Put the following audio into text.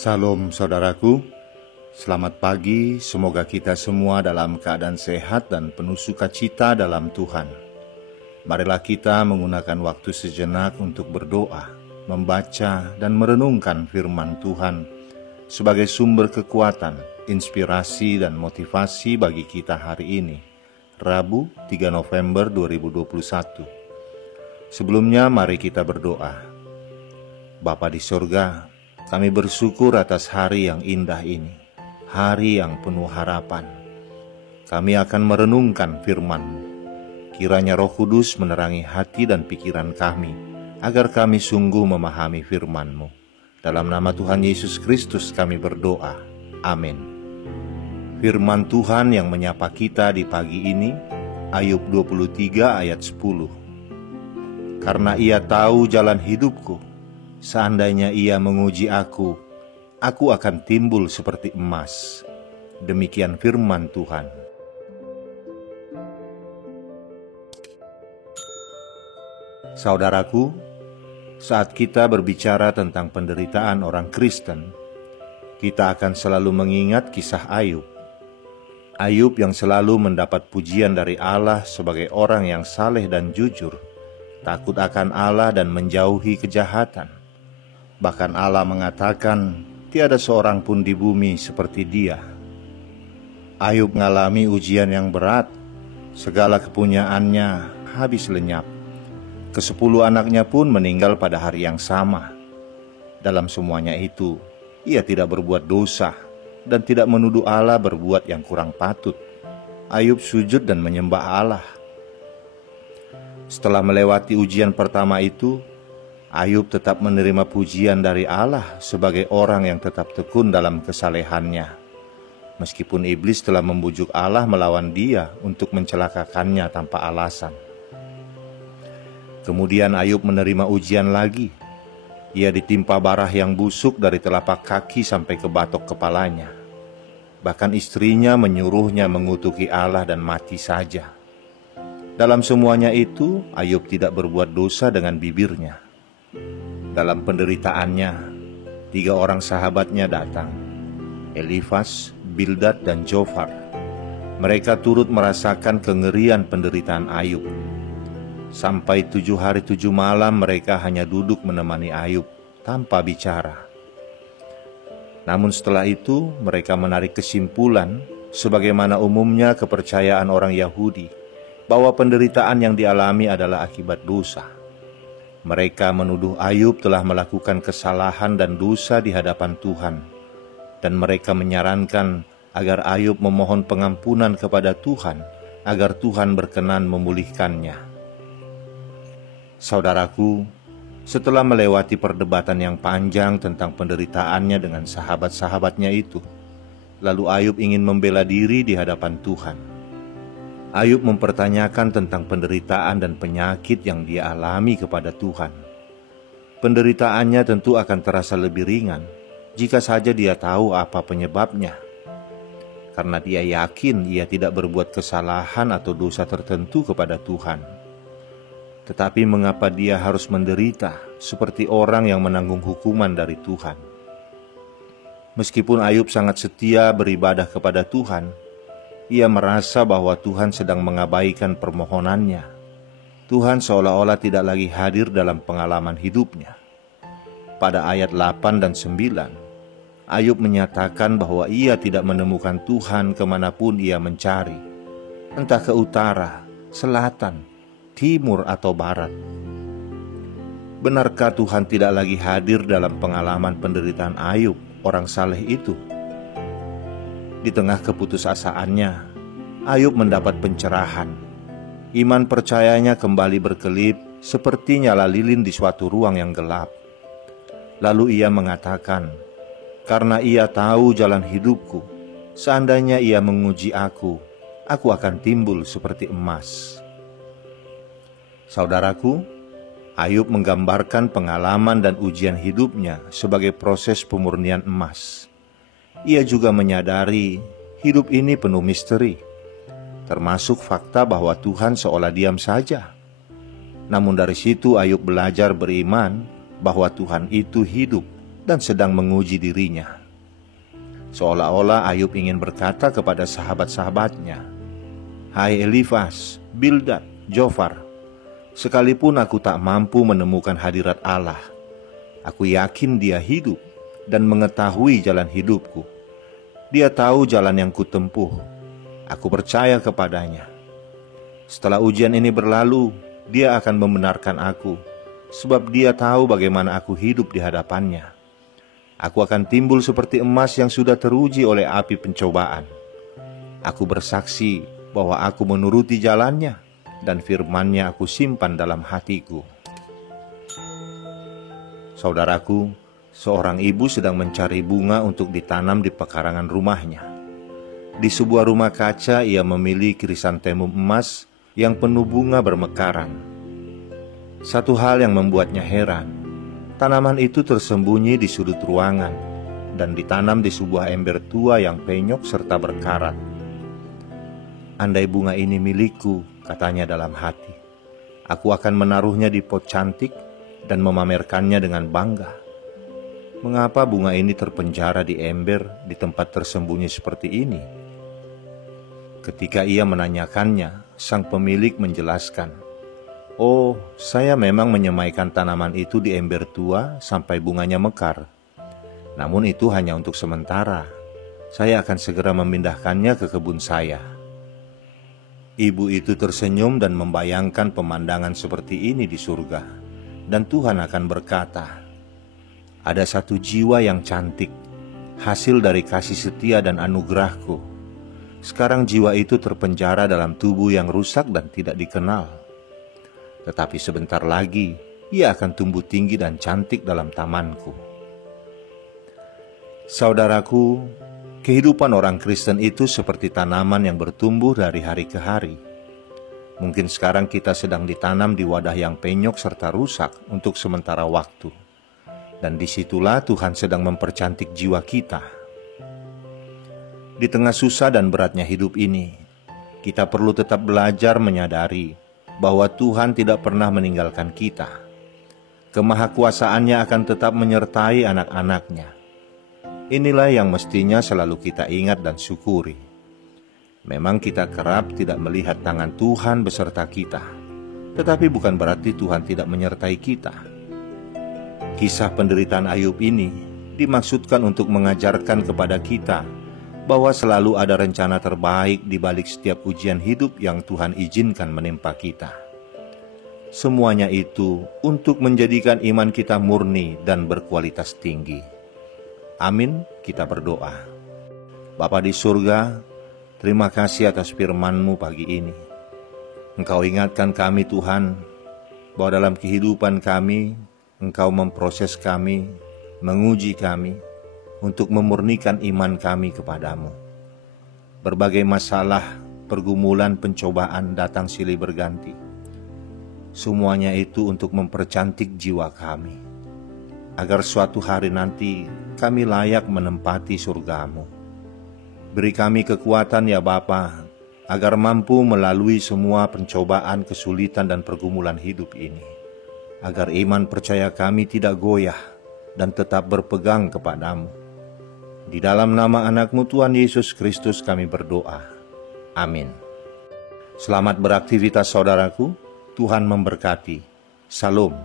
Salam saudaraku, selamat pagi, semoga kita semua dalam keadaan sehat dan penuh sukacita dalam Tuhan. Marilah kita menggunakan waktu sejenak untuk berdoa, membaca dan merenungkan firman Tuhan sebagai sumber kekuatan, inspirasi dan motivasi bagi kita hari ini, Rabu 3 November 2021. Sebelumnya mari kita berdoa. Bapa di surga, kami bersyukur atas hari yang indah ini, hari yang penuh harapan. Kami akan merenungkan firman-Mu. Kiranya Roh Kudus menerangi hati dan pikiran kami, agar kami sungguh memahami firman-Mu. Dalam nama Tuhan Yesus Kristus kami berdoa. Amin. Firman Tuhan yang menyapa kita di pagi ini, Ayub 23 ayat 10. Karena Ia tahu jalan hidupku, seandainya Ia menguji aku akan timbul seperti emas. Demikian firman Tuhan. Saudaraku, saat kita berbicara tentang penderitaan orang Kristen, kita akan selalu mengingat kisah Ayub. Ayub yang selalu mendapat pujian dari Allah sebagai orang yang saleh dan jujur, takut akan Allah dan menjauhi kejahatan. Bahkan Allah mengatakan, tiada seorang pun di bumi seperti dia. Ayub mengalami ujian yang berat, segala kepunyaannya habis lenyap. Ke-10 anaknya pun meninggal pada hari yang sama. Dalam semuanya itu, ia tidak berbuat dosa dan tidak menuduh Allah berbuat yang kurang patut. Ayub sujud dan menyembah Allah. Setelah melewati ujian pertama itu, Ayub tetap menerima pujian dari Allah sebagai orang yang tetap tekun dalam kesalehannya. Meskipun iblis telah membujuk Allah melawan dia untuk mencelakakannya tanpa alasan. Kemudian Ayub menerima ujian lagi. Ia ditimpa barah yang busuk dari telapak kaki sampai ke batok kepalanya. Bahkan istrinya menyuruhnya mengutuki Allah dan mati saja. Dalam semuanya itu, Ayub tidak berbuat dosa dengan bibirnya. Dalam penderitaannya, 3 orang sahabatnya datang, Elifas, Bildad, dan Zofar. Mereka turut merasakan kengerian penderitaan Ayub. Sampai 7 hari 7 malam mereka hanya duduk menemani Ayub tanpa bicara. Namun setelah itu mereka menarik kesimpulan, sebagaimana umumnya kepercayaan orang Yahudi, bahwa penderitaan yang dialami adalah akibat dosa. Mereka menuduh Ayub telah melakukan kesalahan dan dosa di hadapan Tuhan, dan mereka menyarankan agar Ayub memohon pengampunan kepada Tuhan, agar Tuhan berkenan memulihkannya. Saudaraku, setelah melewati perdebatan yang panjang tentang penderitaannya dengan sahabat-sahabatnya itu, lalu Ayub ingin membela diri di hadapan Tuhan. Ayub mempertanyakan tentang penderitaan dan penyakit yang dia alami kepada Tuhan. Penderitaannya tentu akan terasa lebih ringan jika saja dia tahu apa penyebabnya. Karena dia yakin ia tidak berbuat kesalahan atau dosa tertentu kepada Tuhan. Tetapi mengapa dia harus menderita seperti orang yang menanggung hukuman dari Tuhan? Meskipun Ayub sangat setia beribadah kepada Tuhan, ia merasa bahwa Tuhan sedang mengabaikan permohonannya. Tuhan seolah-olah tidak lagi hadir dalam pengalaman hidupnya. Pada ayat 8 dan 9, Ayub menyatakan bahwa ia tidak menemukan Tuhan kemanapun ia mencari, entah ke utara, selatan, timur atau barat. Benarkah Tuhan tidak lagi hadir dalam pengalaman penderitaan Ayub, orang saleh itu? Di tengah keputusasaannya, Ayub mendapat pencerahan. Iman percayanya kembali berkelip seperti nyala lilin di suatu ruang yang gelap. Lalu ia mengatakan, karena ia tahu jalan hidupku, seandainya ia menguji aku akan timbul seperti emas. Saudaraku, Ayub menggambarkan pengalaman dan ujian hidupnya sebagai proses pemurnian emas. Ia juga menyadari hidup ini penuh misteri, termasuk fakta bahwa Tuhan seolah diam saja. Namun dari situ Ayub belajar beriman bahwa Tuhan itu hidup dan sedang menguji dirinya. Seolah-olah Ayub ingin berkata kepada sahabat-sahabatnya, "Hai Elifas, Bildad, Zofar, sekalipun aku tak mampu menemukan hadirat Allah, aku yakin Dia hidup dan mengetahui jalan hidupku. Dia tahu jalan yang kutempuh. Aku percaya kepadanya. Setelah ujian ini berlalu, Dia akan membenarkan aku, sebab Dia tahu bagaimana aku hidup di hadapannya. Aku akan timbul seperti emas yang sudah teruji oleh api pencobaan. Aku bersaksi bahwa aku menuruti jalannya, dan firman-Nya aku simpan dalam hatiku." Saudaraku, seorang ibu sedang mencari bunga untuk ditanam di pekarangan rumahnya. Di sebuah rumah kaca ia memilih krisantemum emas yang penuh bunga bermekaran. Satu hal yang membuatnya heran, tanaman itu tersembunyi di sudut ruangan dan ditanam di sebuah ember tua yang penyok serta berkarat. "Andai bunga ini milikku," katanya dalam hati, "aku akan menaruhnya di pot cantik dan memamerkannya dengan bangga. Mengapa bunga ini terpenjara di ember di tempat tersembunyi seperti ini?" Ketika ia menanyakannya, sang pemilik menjelaskan, "Oh, saya memang menyemaikan tanaman itu di ember tua sampai bunganya mekar. Namun itu hanya untuk sementara. Saya akan segera memindahkannya ke kebun saya." Ibu itu tersenyum dan membayangkan pemandangan seperti ini di surga. Dan Tuhan akan berkata, "Ada satu jiwa yang cantik, hasil dari kasih setia dan anugerahku. Sekarang jiwa itu terpenjara dalam tubuh yang rusak dan tidak dikenal. Tetapi sebentar lagi, ia akan tumbuh tinggi dan cantik dalam tamanku." Saudaraku, kehidupan orang Kristen itu seperti tanaman yang bertumbuh dari hari ke hari. Mungkin sekarang kita sedang ditanam di wadah yang penyok serta rusak untuk sementara waktu. Dan disitulah Tuhan sedang mempercantik jiwa kita. Di tengah susah dan beratnya hidup ini, kita perlu tetap belajar menyadari bahwa Tuhan tidak pernah meninggalkan kita. Kemahakuasaannya akan tetap menyertai anak-anaknya. Inilah yang mestinya selalu kita ingat dan syukuri. Memang kita kerap tidak melihat tangan Tuhan beserta kita, tetapi bukan berarti Tuhan tidak menyertai kita. Kisah penderitaan Ayub ini dimaksudkan untuk mengajarkan kepada kita bahwa selalu ada rencana terbaik di balik setiap ujian hidup yang Tuhan izinkan menimpa kita. Semuanya itu untuk menjadikan iman kita murni dan berkualitas tinggi. Amin, kita berdoa. Bapa di surga, terima kasih atas firman-Mu pagi ini. Engkau ingatkan kami Tuhan, bahwa dalam kehidupan kami, Engkau memproses kami, menguji kami, untuk memurnikan iman kami kepadamu. Berbagai masalah, pergumulan, pencobaan datang silih berganti. Semuanya itu untuk mempercantik jiwa kami, agar suatu hari nanti kami layak menempati surga-Mu. Beri kami kekuatan ya Bapa, agar mampu melalui semua pencobaan, kesulitan, dan pergumulan hidup ini. Agar iman percaya kami tidak goyah dan tetap berpegang kepadamu. Di dalam nama anak-Mu Tuhan Yesus Kristus kami berdoa. Amin. Selamat beraktivitas saudaraku. Tuhan memberkati. Salam.